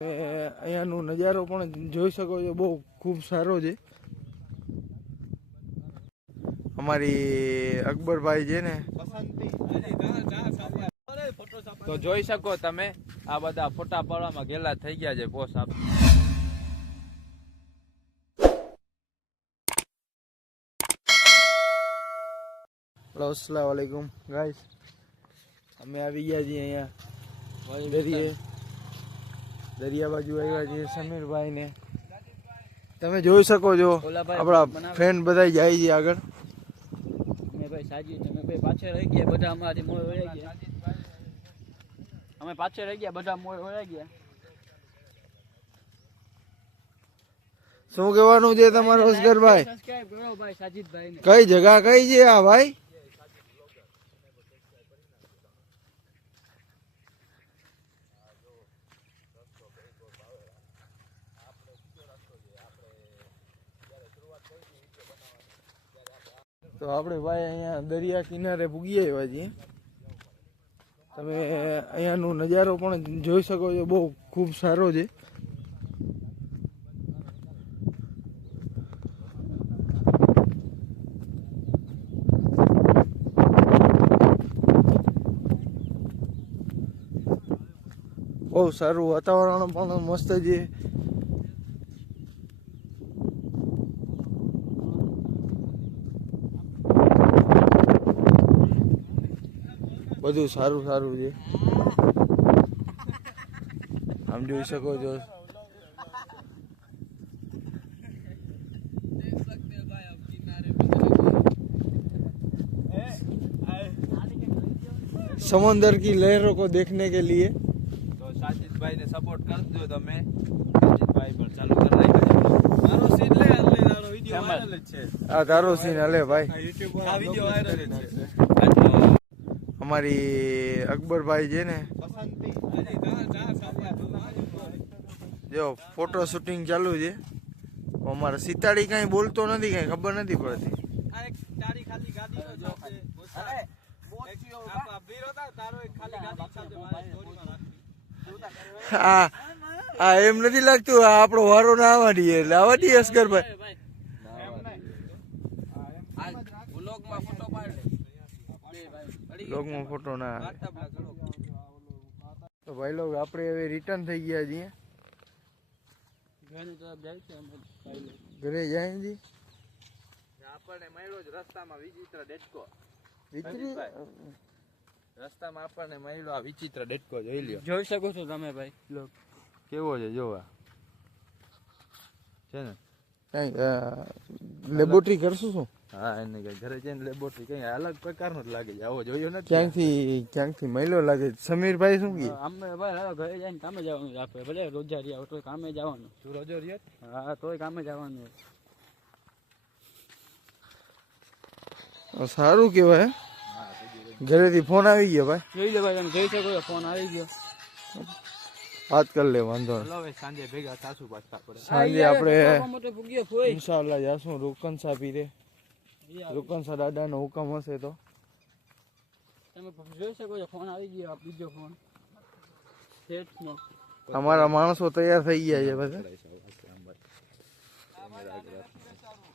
અહીંયાનો નજારો પણ જોઈ શકો છો, બહુ ખૂબ સારો છે. અમારી અકબરભાઈ છે ને, તો જોઈ શકો તમે આ બધા ફોટા પાડવામાં ગેલા થઈ ગયા છે. પોસ આપ અસલામ વાલેકુમ ગાઈસ, અમે આવી ગયા છીએ અહીંયા દરિયા બાજુ આવ્યા છીએ સમીરભાઈ ને. તમે જોઈ શકો છો આપણા ફ્રેન્ડ બધા જાય છે આગળ. અમે ભાઈ સાજી તમે ભાઈ પાછળ રહી ગયા, બધા અમારી મોય વળાઈ ગયા. અમે પાછળ રહી ગયા, બધા મોય વળાઈ ગયા. શું કહેવાનું છે તમારું અસગરભાઈ? સબસ્ક્રાઇબ કરો ભાઈ સાજીદભાઈ ને. કઈ જગા કઈ છે આ ભાઈ? તો આપણે ભાઈ અહીંયા દરિયા કિનારે પૂગી આવ્યા છીએ. તમે અહીંયાનો નજારો પણ જોઈ શકો છો, બહુ ખૂબ સારો છે. બહુ સારું વાતાવરણ પણ મસ્ત છે. બધું સારું સારું છે, આમ જોઈ શકો છો. समंदर की लहरों को देखने के लिए તો સાજીદભાઈ ને સપોર્ટ કરજો તમે. સાજીદભાઈ પણ ચાલુ કરી નાખ્યો. મારો સીન લે તારો વિડિયો વાયરલ જ છે. આ તારો સીન હાલે ભાઈ, આ વિડિયો વાયરલ જ છે. અમારી અકબરભાઈ છે ને, જો ફોટો શૂટિંગ ચાલુ છે. અમારા સિતાડી કઈ બોલતો નથી, કઈ ખબર નથી પડતી. આ એમ નથી લાગતું આપણો વારો ના આવવાની, એટલે આવવાની અસગરભાઈ. લોગમાં ફોટો ના આવે. તો ભાઈ લોગ આપણે હવે રિટર્ન થઈ ગયા છીએ, ઘરે જાય છે. આપણને મળ્યો જ રસ્તામાં વિચિત્ર ડેટકો. રસ્તામાં આપણને મળ્યો આ વિચિત્ર ડેટકો. જોઈ લ્યો, જોઈ શકો છો તમે ભાઈ. કેવો છે જોવા છે ને. કઈ લેબોરેટરી કરશું શું? હા, એને કઈ ઘરે જઈને લેબોરેટરી કઈ અલગ પ્રકારનો જ લાગે છે. આવો જોયો નથી. ક્યાંકથી મહિલો લાગે. સમીરભાઈ શું કહે? અમે ભાઈ ઘરે જઈને કામે જવાનું આપણે, ભલે રોજા રહ્યા તોય કામે જવાનું. તું રોજો રહ્યો? હા, તોય કામે જવાનું. સારું કેવાય. ઘરેથી ફોન આવી ગયો ભાઈ. જોઈ લે ભાઈ, તમે જોઈ શકો છો ફોન આવી ગયો. વાત કરી લે, વાંધો નહીં. હવે સાંજે ભેગા થાશું પાછા આપણે. સાંજે આપણે પૂગ્યો ફોઈ ઇન્શાઅલ્લાહ જાશું રૂકન શાહ પીરે. રૂકન શાહ દાદાનો હુકમ હશે તો. તમે જોઈ શકો છો ફોન આવી ગયો, બીજો ફોન સેટનો. અમારા માણસો તૈયાર થઈ ગયા છે બધા.